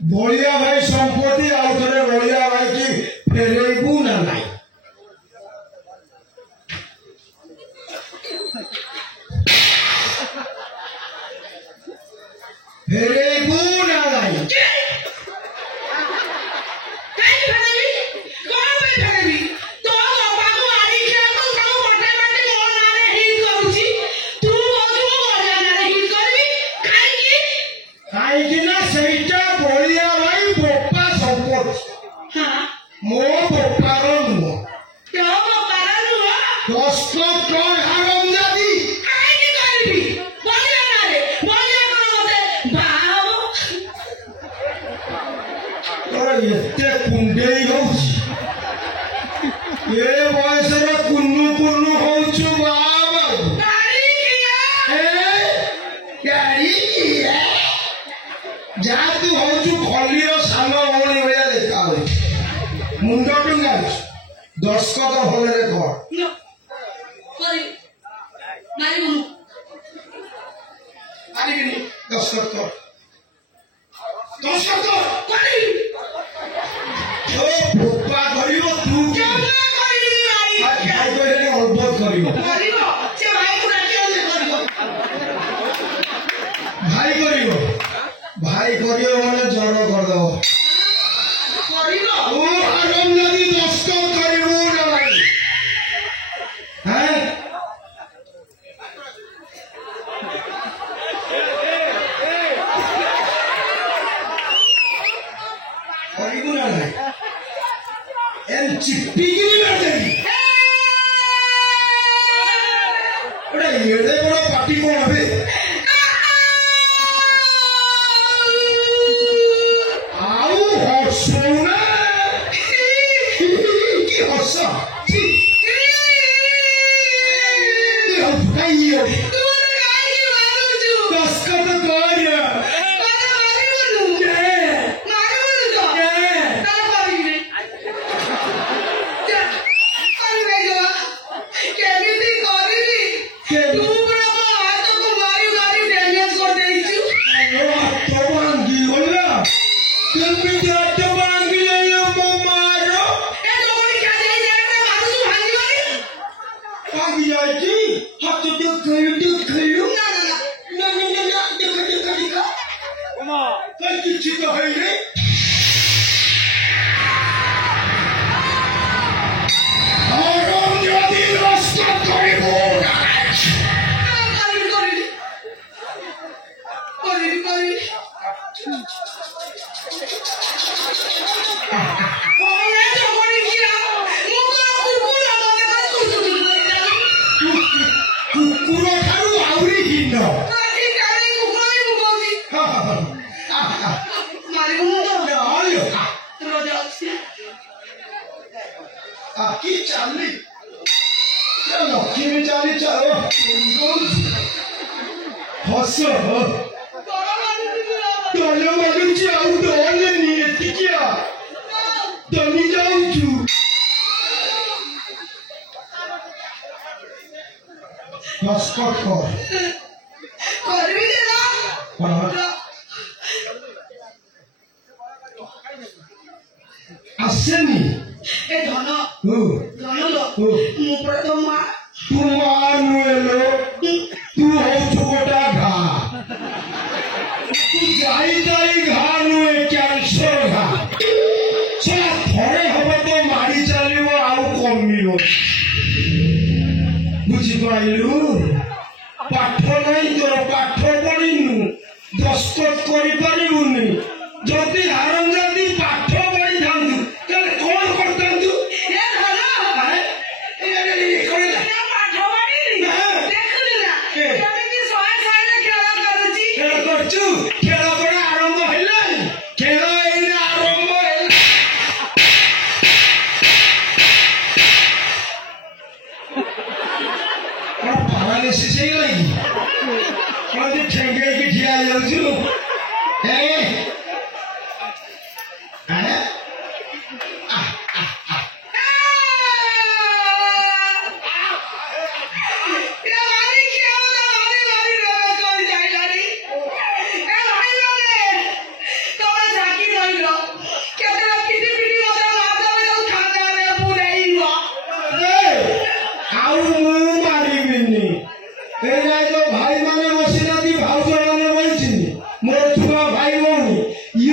बलिया भाई संपत्ति आउ थे बलिया भाई की फेरेबू ना नाई फेरेबू ना नाई दस्खत भले भाई करियो माने जड़ कर दो ओ आराम लगी दस्खत करियो ना भाई हैं करियो ना एन चिप्पी की बैठे ओडा येडे बड़ा पार्टी को अबे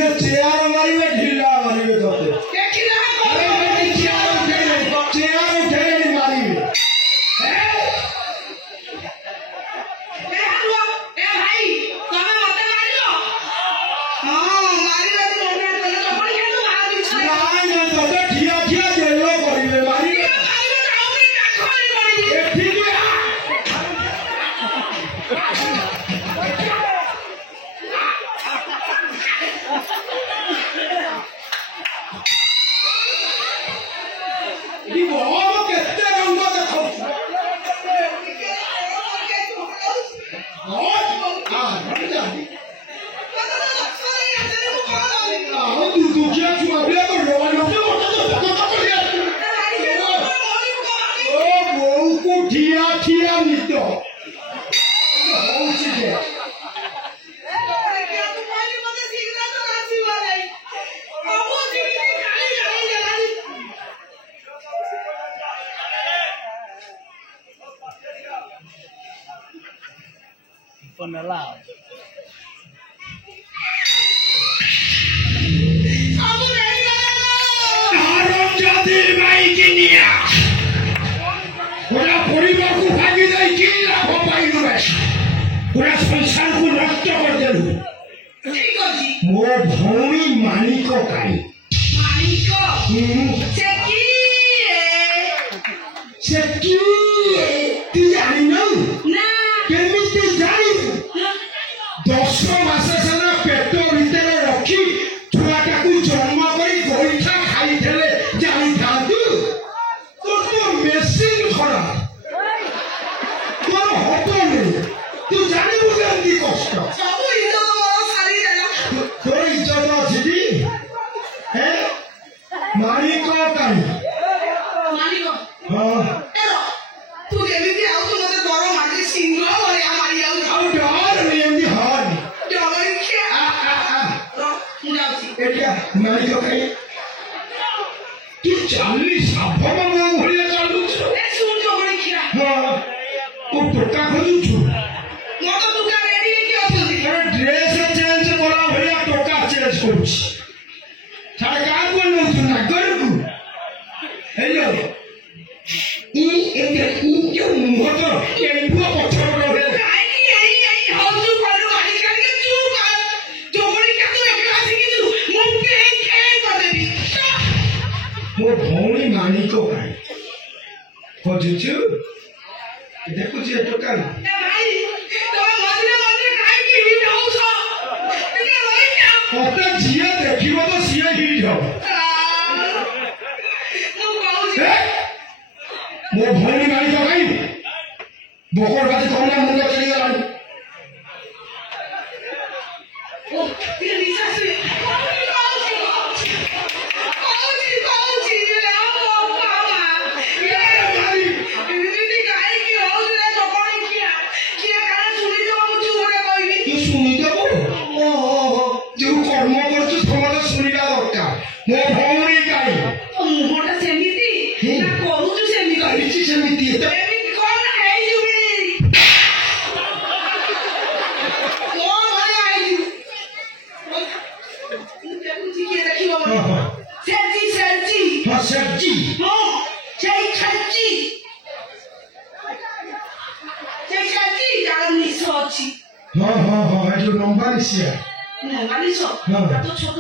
ये चेयर मारिबे ढिला मारिबे तोते देखिला अरे बेटी चेयर उठे मारिबे ए भाई तमे मते मारियो हां मारिबे तो ओने तले तो पड़ी के तो बाहर बिछा नहीं तोते ठिया देलो करिबे मारिबे मारिबे तो आउरी काखोली पड़ी ए ठीक है ये बहुत कितने रंगों का बहुत बढ़ जाती तू क्या चुमा बिया तो रोवानो के ओ वो को ठिया नितो बहुत चीज है Penelal. आरम जाति भाई की निया पूरा परिवार को भागी दे की लाभ पाई रे पूरा संसार को नष्ट कर देलु ठीक अछि मो भौणी मानिक काई से की तू जानी न केमिति जानी 10 मास सेना पेट भीतर रखी छुआटा को जन्म करी गोइठा खाई देले जानी थातु तो मेसिन खरा तो हटने तू जानी बुझंदी कष्ट तो इज्जत अछि हैं मालिक काई हां मालिक काई तू 40 साफा मांगो भलिया चालू छ हां तू टोका खोजु छु ड्रेस चेंज करा भलिया टोका चेंज करू छी थारे का कोन न सुना करु हेलो ई जो मुहत केंदुआ पछर रे मो भौणी मानिक काई खोजुछु देखु छी टोका कते जिया देखिबो तो सिए हिट हो मो भौणी मानिक काई बोकर बाजी कोना मुंडा चली गलानी ओ ये निशा से मो भौणी काई मुहटा सेमिति ना कहूछु सेमिति काईची समिति है एमिति कोन है जुबी ओ भाई आई देखु जी के देखिबो सेजी हां सब्जी हां जय खच्ची जान निसो अछि हां जो नंबर इसिया मानिसो हां तो छोट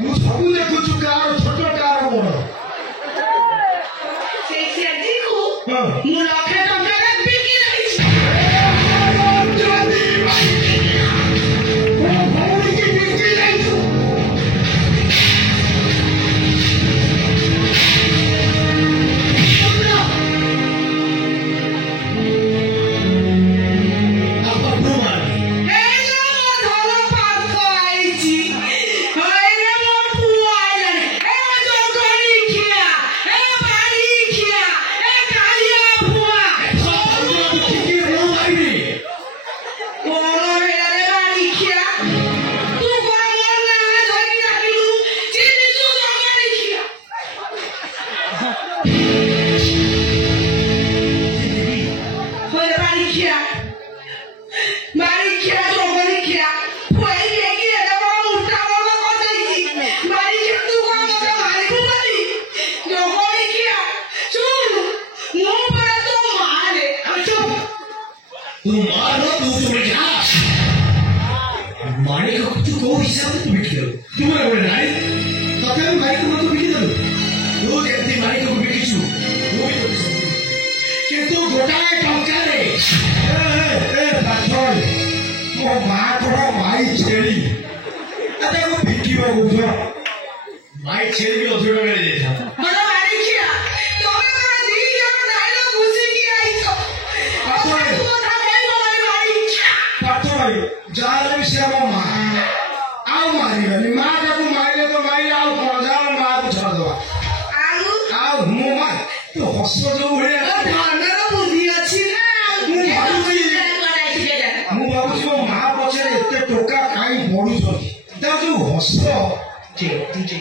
मु सब देखु छु कार छोट कार बड़ सेजी को हां मु लखे टका बिकी रही जादी भाई मो भौणी की बिकी रही हिसाब से तू बिकी देलु तुमरे बोले नारी तथे माइक को तू बिकी देलु तू जेती माइक को बिकिछु वो भी तो किंतु गोटाए टंका रे ए पाछल मो मां को माई छेड़ी अरे वो बिकी बो बुझो माई छेड़ी भी अधूरा कर दे था बड़ा मारी किया तोमे तो दी या डायलॉग घुसी की आई तो पाछल तू था भाई मारी किया पाछल जाल भी से मो मां आओ मारी गली मां को मारे तो मारी आओ कोन जाल मां को छोड़ दो आओ मो मां तो हसो जो हुए धनर बुद्धि अछि ना ମୁଁ ଭାବୁଛି ମୋ ମା ପଛରେ ଏତେ ଟଙ୍କା କାହିଁ ପଡୁଛନ୍ତି ତା ଯୋଉ ହସ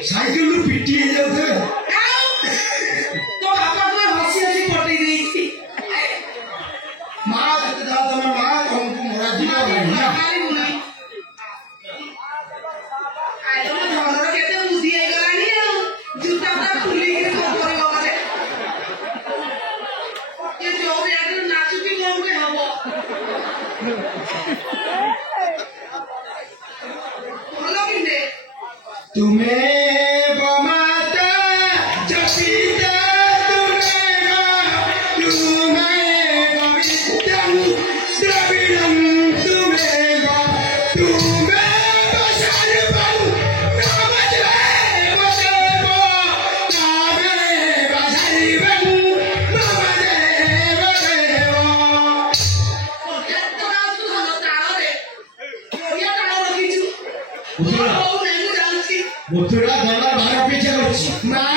ସାଇକେଲରୁ ପିଟି ହେଇଯାଉଥିବେ तो बापा को हसी हसी पटी देई ମା ଯେତେ ଯାହା ତମେ ମା ତମକୁ ମରା ଯିବ ନା आई तो धनर केते बुद्धि आइ गलानी जूता ता खुली के कोपर गले ये जो रेड नाचुकी कोन के हबो भलो किने तुम्हें बमाता जसीता तुम्हें बवित्रं द्रविणं तुम्हें सर्वं नमदेव देव नामेव सर्वं नमदेव देव तो ना तू हलो तारे ये तारो रखिछु ओ नेमु जानछि मुथुरा गला भार पीछे होछि मां